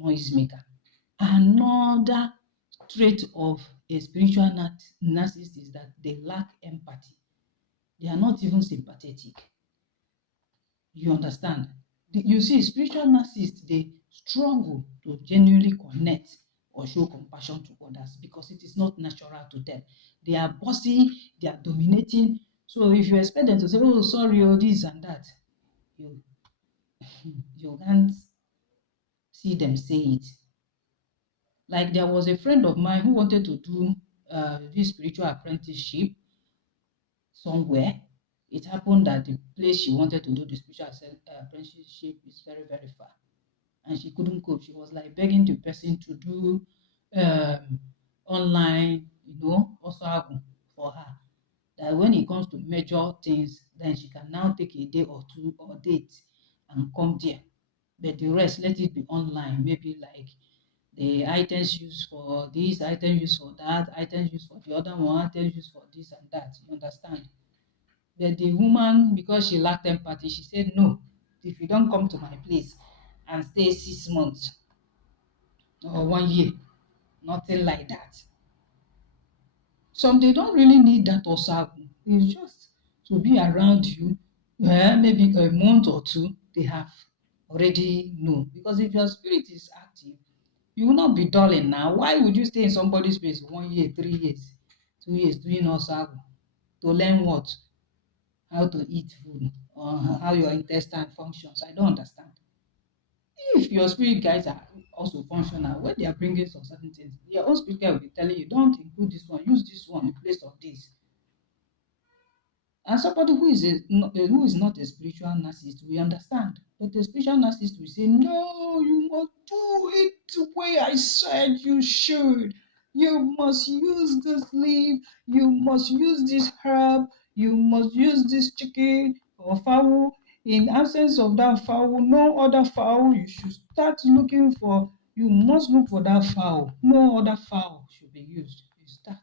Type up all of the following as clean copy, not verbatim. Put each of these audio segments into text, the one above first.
noisemaker. Another trait of a spiritual narcissist is that they lack empathy. They are not even sympathetic. You understand? You see, spiritual narcissists, they struggle to genuinely connect or show compassion to others because it is not natural to them. They are bossy, they are dominating. So if you expect them to say, oh, sorry, oh, this and that, you, you can't see them say it. Like there was a friend of mine who wanted to do this spiritual apprenticeship somewhere. It happened that the place she wanted to do the spiritual apprenticeship is very, very far. And she couldn't cope. She was like begging the person to do online, also for her. That when it comes to major things, then she can now take a day or two or date and come there. But the rest, let it be online, maybe like the items used for this, items used for that, items used for the other one, items used for this and that. You understand? But the woman, because she lacked empathy, she said, no, if you don't come to my place and stay 6 months or 1 year, nothing like that. Some they don't really need that also. It's just to be around you, maybe a month or two, they have already known. Because if your spirit is active, you will not be dulling now. Why would you stay in somebody's place 1 year, 3 years, 2 years doing also to learn what? How to eat food or how your intestine functions? I don't understand. If your spirit guides are also functional, when they are bringing some certain things, your own spirit guide will be telling you, don't include this one, use this one in place of this. And somebody who is not a spiritual narcissist, we understand. But the spiritual narcissist will say, no, you must do it the way I said you should. You must use this leaf, you must use this herb, you must use this chicken or fowl. In absence of that fowl, no other fowl. You should start looking for, you must look for that fowl. No other fowl should be used. Is that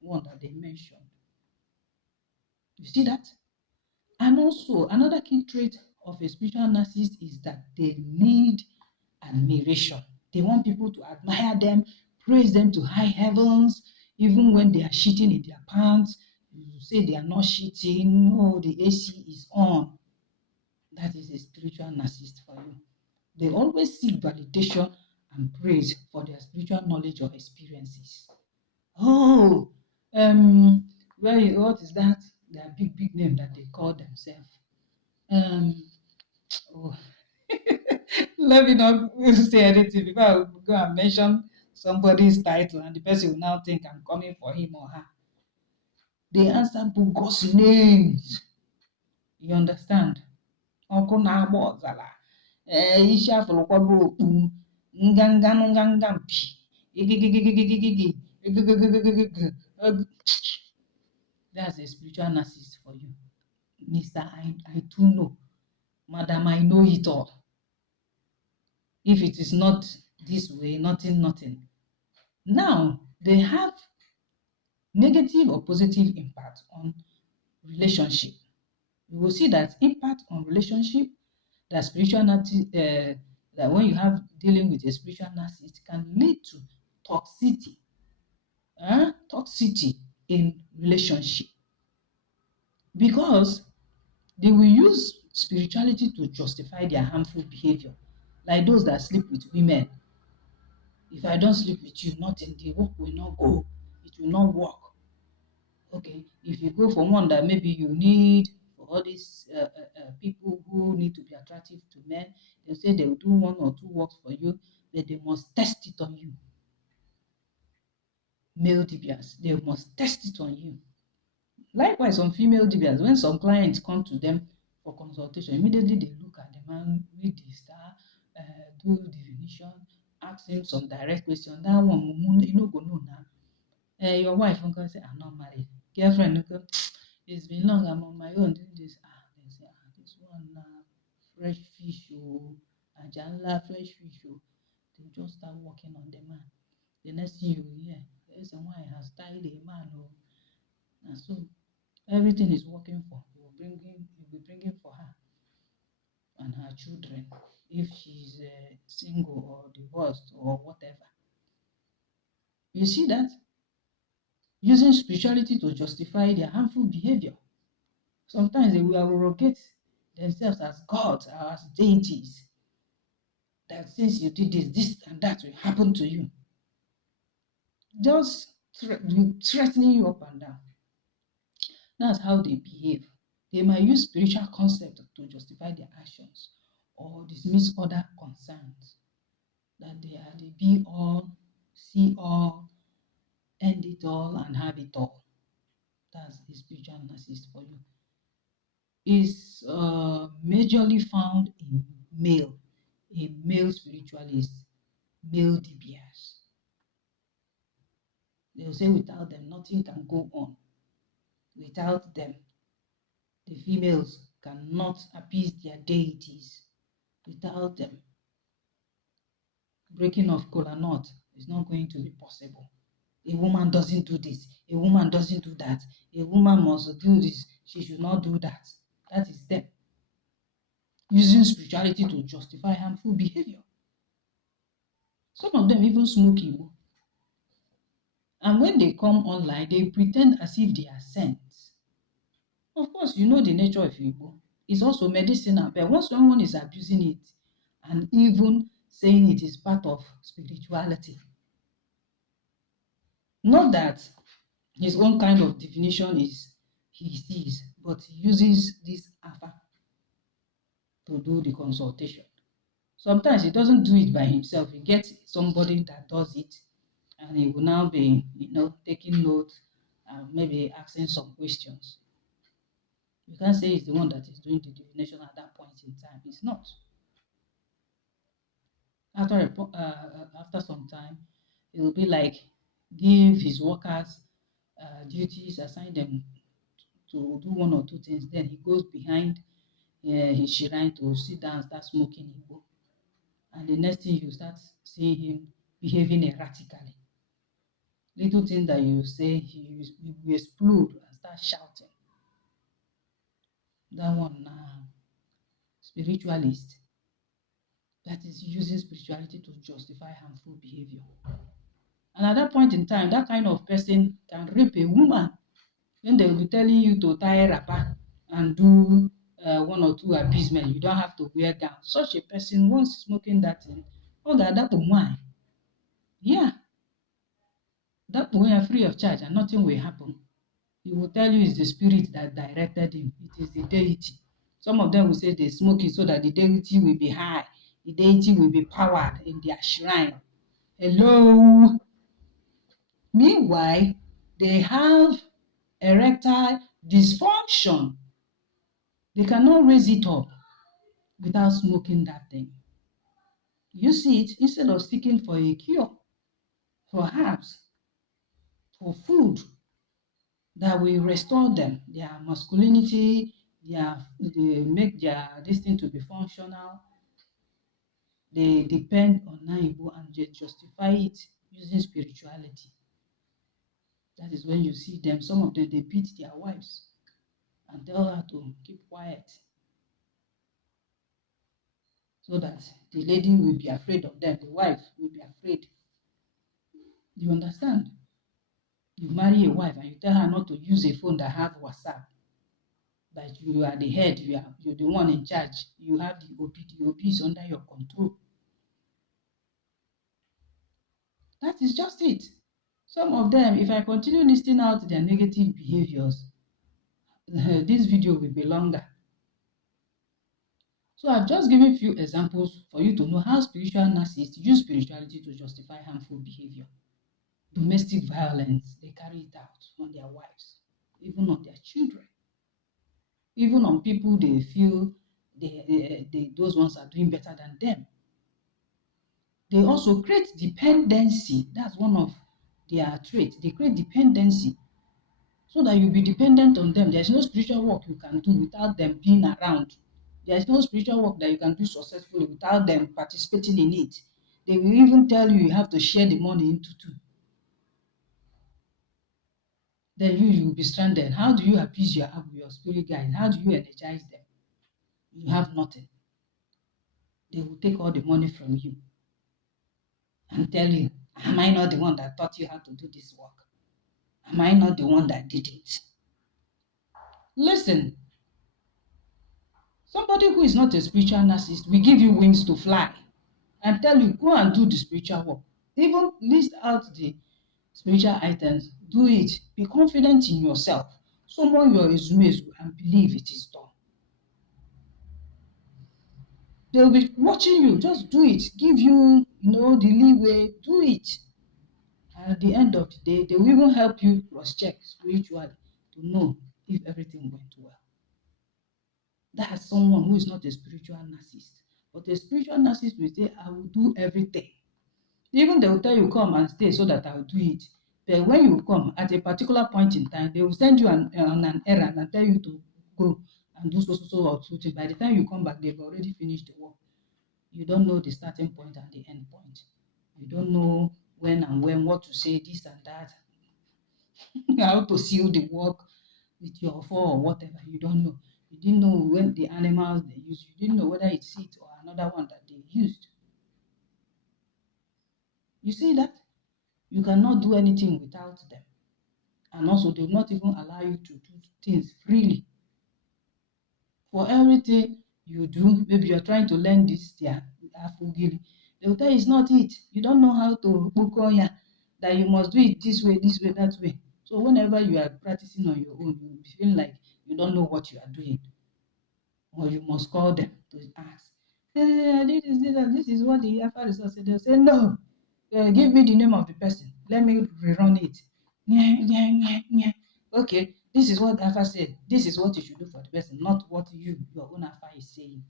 one that they mentioned? You see that? And also, another key trait of a spiritual narcissist is that they need admiration. They want people to admire them, praise them to high heavens, even when they are shitting in their pants. You say they are not shitting. No, the AC is on. That is a spiritual narcissist for you. They always seek validation and praise for their spiritual knowledge or experiences. Oh, what is that? Their big name that they call themselves. Oh, let me not say anything before I go and mention somebody's title and the person will now think I'm coming for him or her. They answer bogus names. You understand? Ọkụ na-agba ọzara, isi afụlụkwaba okpu, nganga mpi, igigigigigigigi, that's a spiritual narcissist for you. Mr. I do know. Madam, I know it all. If it is not this way, nothing. Now, they have negative or positive impact on relationship. You will see that impact on relationship, that that when you have dealing with a spiritual narcissist can lead to toxicity, toxicity in relationship, because they will use spirituality to justify their harmful behavior, like those that sleep with women. If I don't sleep with you, nothing, the work will not go, it will not work. Okay, if you go for one that maybe you need for all these people who need to be attractive to men, they'll say they'll do 1 or 2 works for you, but they must test it on you. Male Dibias, they must test it on you. Likewise, on female Dibias, when some clients come to them for consultation, immediately they look at the man, read the star, do divination, ask him some direct question. That one, you know, go know now. Your wife will say, I'm not married. Girlfriend will go, it's been long, I'm on my own doing this. They say, this one fresh fish, ajala fresh fish. They just start working on the man. The next thing you hear, someone has tied a man. And so everything is working for. You'll be bringing for her and her children if she's single, or the divorced or whatever. You see that? Using spirituality to justify their harmful behavior. Sometimes they will arrogate themselves as gods or as deities. That since you did this, this and that will happen to you. Just threatening you up and down. That's how they behave. They might use spiritual concepts to justify their actions or dismiss other concerns. That they are the be all, see all, end it all, and have it all. That's the spiritual narcissist for you. Is majorly found in male spiritualists, male Dibias. They'll say without them, nothing can go on. Without them, the females cannot appease their deities. Without them, breaking of kola nut is not going to be possible. A woman doesn't do this. A woman doesn't do that. A woman must do this. She should not do that. That is them. Using spirituality to justify harmful behavior. Some of them even smoke Igbo. And when they come online, they pretend as if they are saints. Of course, you know the nature of Igbo. It's also medicinal, but once someone is abusing it and even saying it is part of spirituality, not that his own kind of definition is he sees, but he uses this alpha to do the consultation. Sometimes he doesn't do it by himself. He gets somebody that does it, and he will now be, taking notes and maybe asking some questions. You can't say he's the one that is doing the divination at that point in time. It's not. After some time, it will be like give his workers duties, assign them to do one or two things. Then he goes behind his shrine to sit down and start smoking Igbo. And the next thing you start seeing him behaving erratically. Little thing that you say, he will explode and start shouting. That one now, spiritualist, that is using spirituality to justify harmful behavior. And at that point in time, that kind of person can rape a woman when they will be telling you to tie a wrapper and do one or two appeasement. You don't have to wear gown. Such a person, once smoking that thing, oh God, that woman, yeah, that woman free of charge and nothing will happen. He will tell you it's the spirit that directed him. It is the deity. Some of them will say they smoke it so that the deity will be high. The deity will be powered in their shrine. Hello? Meanwhile, they have erectile dysfunction. They cannot raise it up without smoking that thing. You see it, instead of seeking for a cure, for herbs, for food that will restore them, their masculinity, they make this thing to be functional. They depend on Naibo and they justify it using spirituality. That is when you see them, some of them, they beat their wives and tell her to keep quiet so that the lady will be afraid of them, the wife will be afraid. You understand? You marry a wife and you tell her not to use a phone that have WhatsApp, that you are the head, you're the one in charge, you have the OP is under your control. That is just it. Some of them, if I continue listing out their negative behaviors, this video will be longer. So I've just given a few examples for you to know how spiritual narcissists use spirituality to justify harmful behavior. Domestic violence, they carry it out on their wives, even on their children, even on people they feel those ones are doing better than them. They also create dependency. That's one of their traits. They create dependency so that you'll be dependent on them. There's no spiritual work you can do without them being around. There's no spiritual work that you can do successfully without them participating in it. They will even tell you have to share the money into two. Then you will be stranded. How do you appease your spirit guide? How do you energize them? You have nothing. They will take all the money from you. and tell you, am I not the one that taught you how to do this work? Am I not the one that did it? Listen, somebody who is not a spiritual narcissist will give you wings to fly and tell you, go and do the spiritual work. Even list out the spiritual items, do it. Be confident in yourself. Summon your resumes and believe it is done. They'll be watching you. Just do it. Give you, the leeway. Do it. And at the end of the day, they will even help you cross-check spiritually to know if everything went well. That's someone who is not a spiritual narcissist. But a spiritual narcissist will say, I will do everything. Even they will tell you, come and stay so that I will do it. But when you come at a particular point in time, they will send you on an errand and tell you to go and do so or so. By the time you come back, they've already finished the work. You don't know the starting point and the end point. You don't know when and when, what to say, this and that, how to seal the work with your four or whatever. You don't know. You didn't know when the animals they use. You didn't know whether it's it or another one that they used. You see that? You cannot do anything without them. And also, they will not even allow you to do things freely. For everything you do, maybe you're trying to learn this, afugili. They will tell you it's not it. You don't know how to bukoya, that you must do it this way, that way. So whenever you are practicing on your own, you will feel like you don't know what you are doing. Or you must call them to ask. This is what the Alpha resource said. They'll say, no, give me the name of the person. Let me rerun it. Okay, this is what Alpha said. This is what you should do for the person, not what your own Alpha is saying.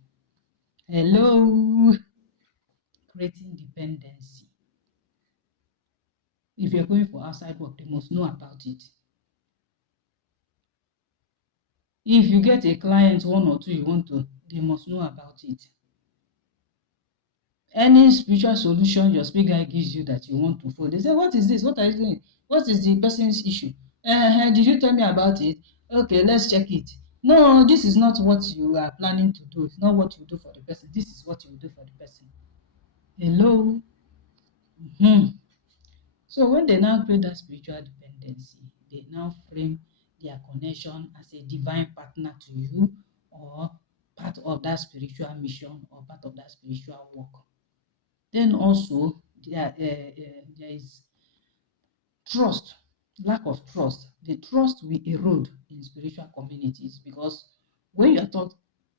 Hello. Creating dependency. If you're going for outside work, they must know about it. If you get a client, one or two you want to, they must know about it. Any spiritual solution your spirit guide gives you that you want to follow, they say, what is this? What are you doing? What is the person's issue? Did you tell me about it? Okay, let's check it. No, this is not what you are planning to do. It's not what you do for the person. This is what you do for the person. Hello? So when they now create that spiritual dependency, they now frame their connection as a divine partner to you, or part of that spiritual mission, or part of that spiritual work. Then also there is trust, lack of trust. The trust will erode in spiritual communities, because when you are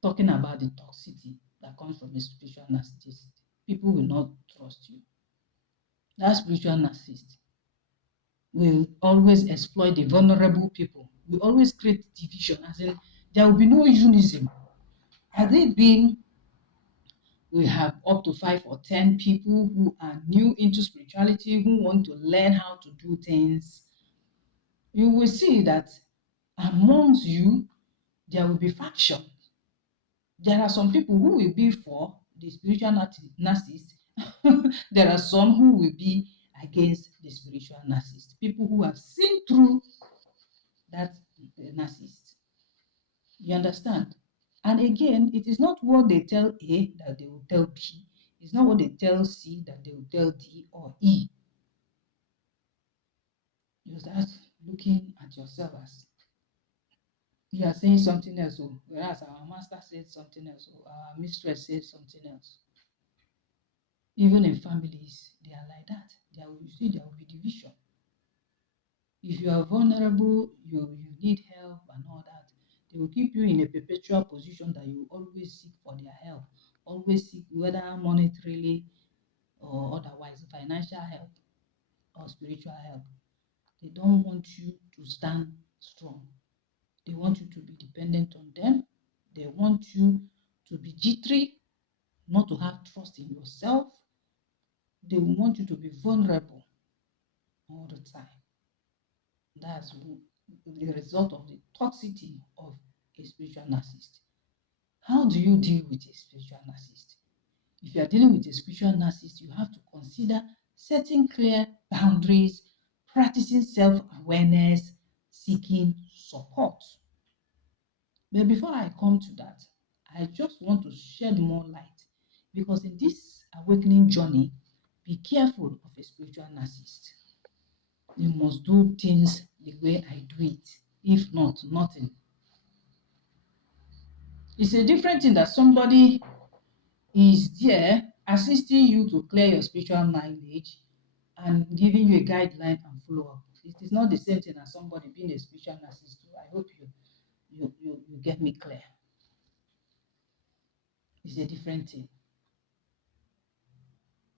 talking about the toxicity that comes from a spiritual narcissist, people will not trust you. That spiritual narcissist will always exploit the vulnerable people, will always create division, as in there will be no unison. Had it been we have up to 5 or 10 people who are new into spirituality, who want to learn how to do things, you will see that amongst you, there will be factions. There are some people who will be for the spiritual narcissist. There are some who will be against the spiritual narcissist. People who have seen through that narcissist. You understand? And again, it is not what they tell A that they will tell B. It's not what they tell C that they will tell D or E. You start looking at yourself as you are saying something else, whereas our master said something else, or our mistress said something else. Even in families, they are like that. There will be division. If you are vulnerable, you need help and all that, they will keep you in a perpetual position that you always seek for their help, always seek, whether monetarily or otherwise, financial help or spiritual help. They don't want you to stand strong. They want you to be dependent on them. They want you to be jittery, not to have trust in yourself. They want you to be vulnerable all the time. That's the result of the toxicity of a spiritual narcissist. How do you deal with a spiritual narcissist? If you are dealing with a spiritual narcissist, you have to consider setting clear boundaries, practicing self-awareness, seeking support. But before I come to that, I just want to shed more light, because in this awakening journey, Be careful of a spiritual narcissist. You must do things the way I do it. If not, nothing. It's a different thing that somebody is there assisting you to clear your spiritual mileage and giving you a guideline and follow up. It is not the same thing as somebody being a spiritual narcissist. I hope you get me clear. It's a different thing.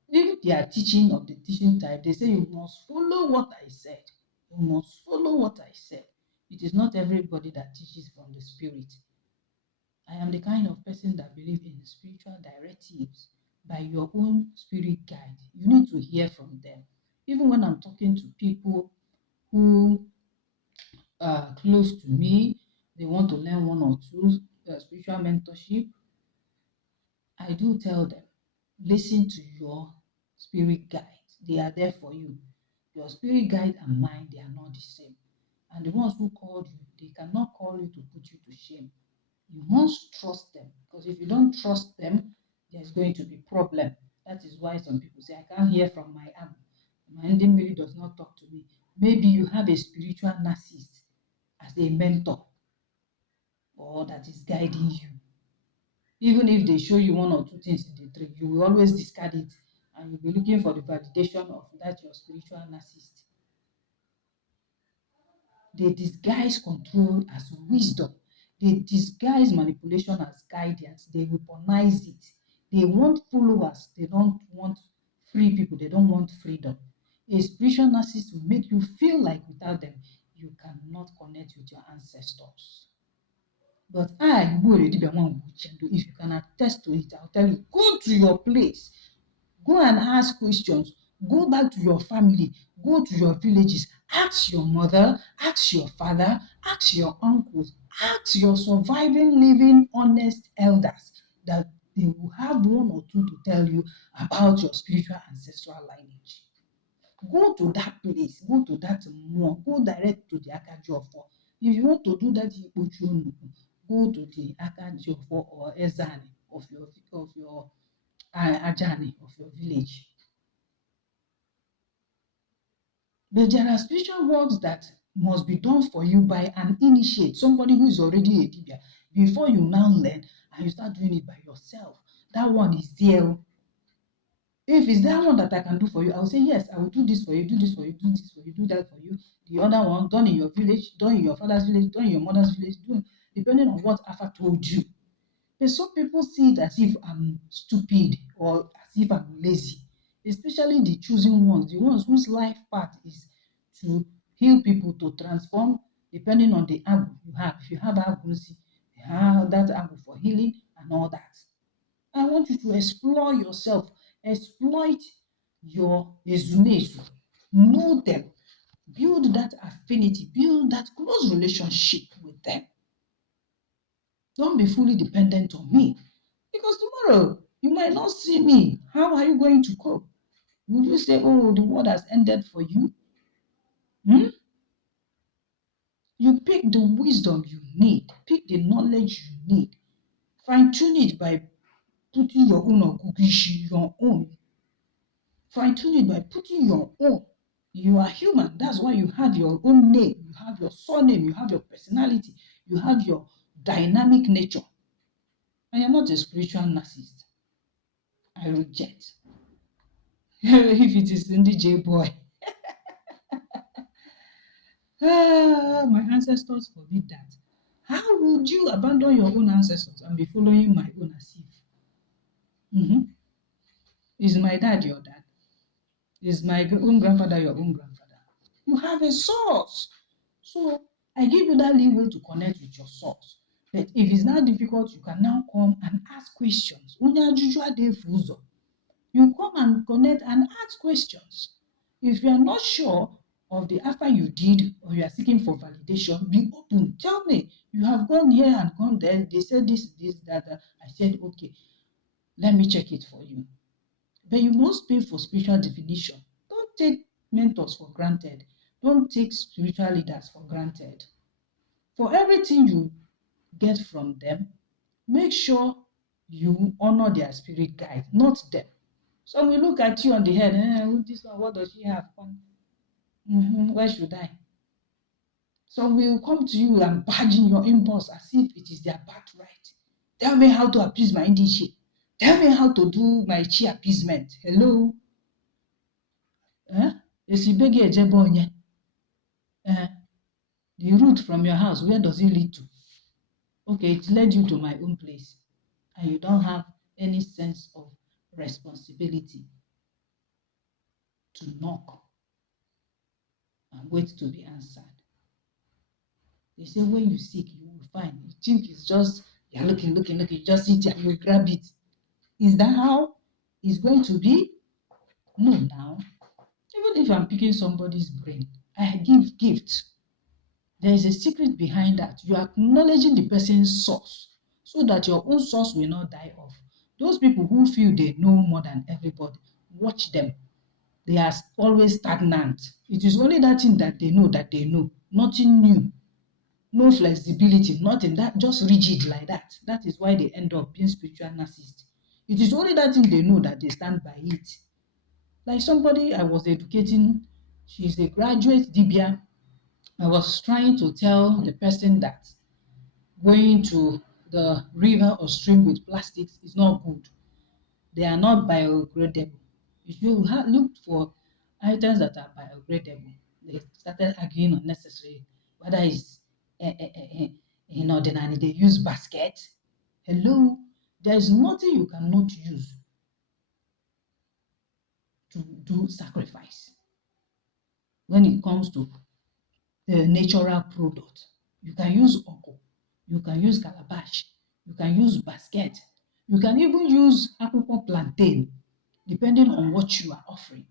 If they are teaching of the teaching type, they say you must follow what I said. You must follow what I said. It is not everybody that teaches from the spirit. I am the kind of person that believes in spiritual directives by your own spirit guide. You need to hear from them. Even when I'm talking to people who are close to me, they want to learn one or two spiritual mentorship, I do tell them, listen to your spirit guides. They are there for you. Your spirit guide and mine, they are not the same. And the ones who called you, they cannot call you to put you to shame. You must trust them, because if you don't trust them, there's going to be problem. That is why some people say, I can't hear from my abu. My ending really does not talk to me. Maybe you have a spiritual narcissist as a mentor or that is guiding you. Even if they show you one or two things in the tree, you will always discard it and you'll be looking for the validation of that your spiritual narcissist. They disguise control as wisdom. They disguise manipulation as guidance. They weaponize it. They want followers. They don't want free people. They don't want freedom. A spiritual narcissist will make you feel like without them, you cannot connect with your ancestors. But Dibia Nwangwu Uchendu, if you can attest to it, I'll tell you, go to your place. Go and ask questions. Go back to your family. Go to your villages. Ask your mother, ask your father, ask your uncles, ask your surviving, living, honest elders that they will have one or two to tell you about your spiritual ancestral lineage. Go to that place, go to that mall, go direct to the Akajiofo. If you want to do that, go to the Akajiofo or Ezani of your Ajani of your village. But there are spiritual works that must be done for you by an initiate, somebody who is already a Dibia, before you now learn and you start doing it by yourself. That one is there. If it's that one that I can do for you, I will say, yes, I will do this for you, do this for you, do this for you, do that for you. The other one, done in your village, done in your father's village, done in your mother's village, depending on what Alpha told you. But some people see it as if I'm stupid or as if I'm lazy, especially the chosen ones, the ones whose life path is to heal people, to transform, depending on the angle you have. If you have agency, you have that angle for healing and all that. I want you to explore yourself, exploit your ezumezu, know them, build that affinity, build that close relationship with them. Don't be fully dependent on me, because tomorrow you might not see me. How are you going to cope? Will you say, oh, the world has ended for you? You pick the wisdom you need, pick the knowledge you need, fine-tune it by putting your own ogugishi, your own. Fine-tune it by putting your own. You are human. That's why you have your own name. You have your surname. You have your personality. You have your dynamic nature. I am not a spiritual narcissist. I reject. If it is in the J boy. My ancestors forbid that. How would you abandon your own ancestors and be following my own as if? Is my dad your dad? Is my own grandfather your own grandfather? You have a source. So I give you that leeway to connect with your source. But if it's not difficult, you can now come and ask questions. You come and connect and ask questions. If you are not sure of the after you did or you are seeking for validation, be open. Tell me, you have gone here and gone there. They said this, that. I said, okay, let me check it for you. But you must pay for spiritual definition. Don't take mentors for granted. Don't take spiritual leaders for granted. For everything you get from them, make sure you honor their spirit guide, not them. Some will look at you on the head, this one, what does she have? Where should I? Some will come to you and barge in your inbox as if it is their birthright. Tell me how to appease my indichi. Tell me how to do my chi appeasement. Hello? Esibegi ejebe onye. The route from your house, where does it lead to? Okay, it led you to my own place, and you don't have any sense of responsibility to knock and wait to be answered. They say when you seek, you will find. You think it's just, you're looking, you just sit and you grab it. Is that how it's going to be? No, now. Even if I'm picking somebody's brain, I give gifts. There is a secret behind that. You are acknowledging the person's source so that your own source will not die off. Those people who feel they know more than everybody, watch them. They are always stagnant. It is only that thing that they know, nothing new, no flexibility, nothing, that just rigid like that. That is why they end up being spiritual narcissists. It is only that thing they know that they stand by it. Like somebody I was educating, she's a graduate, Dibia. I was trying to tell the person that going to the river or stream with plastics is not good. They are not biodegradable. If you look for items that are biodegradable, they started arguing unnecessarily whether it's ordinary. They use basket. Hello, there is nothing you cannot use to do sacrifice when it comes to the natural product. You can use oko, you can use calabash, you can use basket, you can even use akwukwo plantain, depending on what you are offering.